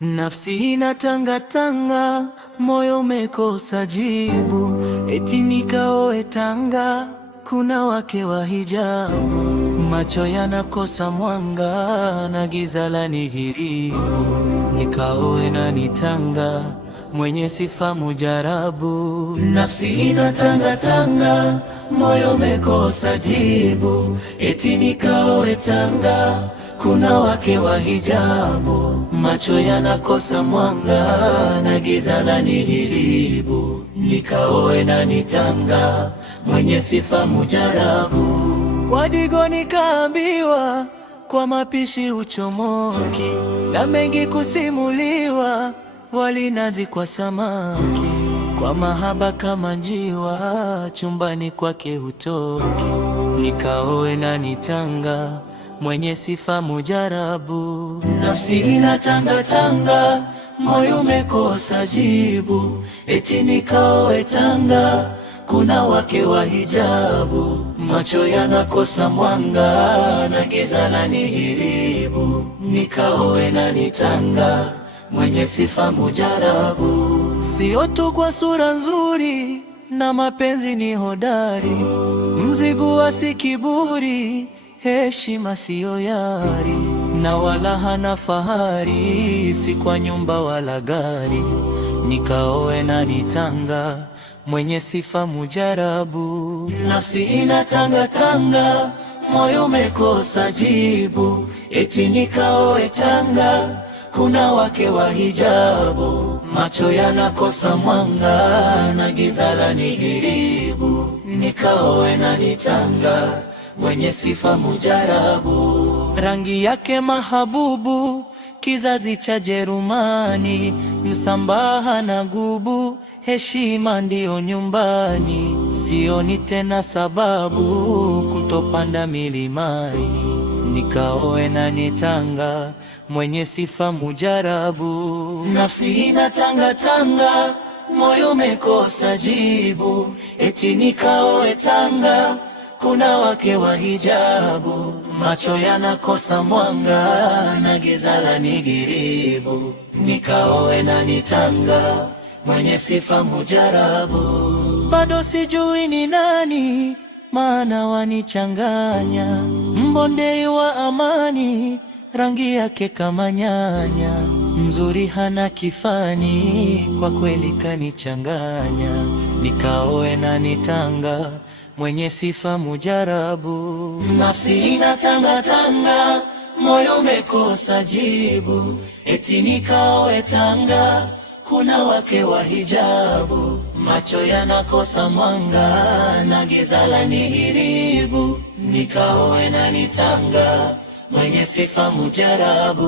Nafsi inatangatanga, moyo umekosa jibu. Eti nikaoe Tanga, kuna wake wa hijabu. Macho yanakosa mwanga na giza lanihiribu. Nikaoe nani Tanga, mwenye sifa mujarabu. Nafsi inatangatanga, moyo umekosa jibu. Eti nikaoe Tanga, kuna wake wa hijabu. Macho yanakosa mwanga na giza lanihiribu. Nikaoe nani Tanga, mwenye sifa mujarabu. Wadigo nikaambiwa, kwa mapishi uchomoki, na mengi kusimuliwa, wali nazi kwa samaki. Kwa mahaba kama njiwa, chumbani kwake hutoki. Nikaoe nani Tanga, mwenye sifa mujarabu. Nafsi inatangatanga, moyo umekosa jibu. Eti nikaoe Tanga, kuna wake wa hijabu. Macho yanakosa mwanga na giza lanihiribu. Nikaoe nani Tanga, mwenye sifa mujarabu. Sio tu kwa sura nzuri na mapenzi ni hodari. Mzigo wa si kiburi, heshima siyo yari. Na wala hana fahari, si kwa nyumba wala gari. Nikaoe nani Tanga, mwenye sifa mujarabu. Nafsi inatangatanga, moyo umekosa jibu. Eti nikaoe Tanga, kuna wake wa hijabu. Macho yanakosa mwanga na giza lanihiribu. Nikaoe nani Tanga, mwenye sifa mujarabu. Rangi yake mahabubu, kizazi cha Jerumani. Msambaha na gubu, heshima ndiyo nyumbani. Sioni tena sababu kutopanda milimani. Nikaoe nani Tanga, mwenye sifa mujarabu. Nafsi inatangatanga, moyo umekosa jibu. Eti nikaoe Tanga, kuna wake wa hijabu. Macho yanakosa mwanga na giza lanihiribu. Nikaoe nani Tanga, mwenye sifa mujarabu. Bado sijui ni nani, maana wanichanganya. Mbondei wa amani, rangi yake kama nyanya. Mzuri hana kifani, kwa kweli kanichanganya. Nikaoe nani Tanga, mwenye sifa mujarabu. Nafsi inatangatanga, moyo umekosa jibu. Eti nikaoe Tanga, kuna wake wa hijabu. Macho yanakosa mwanga na giza lanihiribu. Nikaoe nani Tanga, mwenye sifa mujarabu.